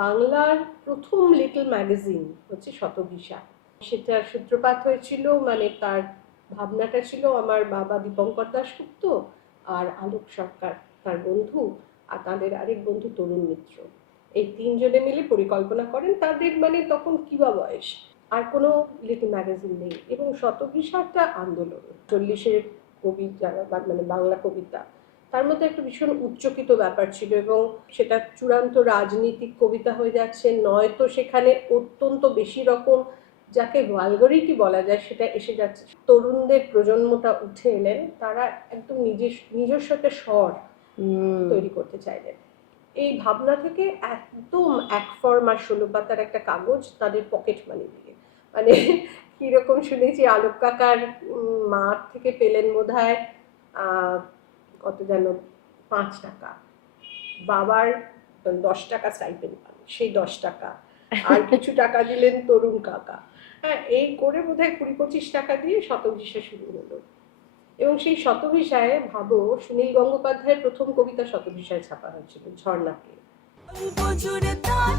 বাংলার প্রথম little magazine হচ্ছে শতভিসা সেটার সূত্রপাত হয়েছিল মানে তার ভাবনাটা ছিল আমার বাবা দীপঙ্কর দাশগুপ্ত আর আলোক সরকার, তার বন্ধু আর তাদের আরেক বন্ধু তরুণ মিত্র। এই তিনজনে মিলে পরিকল্পনা করেন তাদের মানে তখন কি বা বয়স? আর কোনো লিটল ম্যাগাজিন নেই এবং শতভিসা একটা আন্দোলন। চল্লিশের কবি যারা মানে বাংলা কবিতা তার মধ্যে একটা ভীষণ উচ্চকিত ব্যাপার ছিল এবং সেটা চূড়ান্ত রাজনীতিক কবিতা হয়ে যাচ্ছে। নয়তো সেখানে অত্যন্ত বেশি রকম যাকে ভালগরিটি বলা যায় সেটা এসে যাচ্ছে। তরুণদের প্রজন্মটা উঠে এলেন তারা একদম নিজের নিজস্ব একটা স্বর তৈরি করতে চাইলেন। এই ভাবনা থেকে একদম এক ফর্ম আর ষোলো পাতার একটা কাগজ তাদের পকেট মানি দিয়ে। মানে কীরকম শুনেছি আলোক কাকার মাঠ থেকে পেলেন বোধ হয় কত যেন পাঁচ টাকা। বাবার দশ টাকা স্টাইপেন্ড পান, সেই দশ টাকা। আর কিছু টাকা দিলেন তরুণ কাকা। হ্যাঁ এই করে বোধ হয় কুড়ি পঁচিশ টাকা দিয়ে শতভিসা শুরু হলো। এবং সেই শতভিসায় ভাবো, সুনীল গঙ্গোপাধ্যায়ের প্রথম কবিতা শতভিসায় ছাপা হয়েছিল, ঝর্ণাকে। তার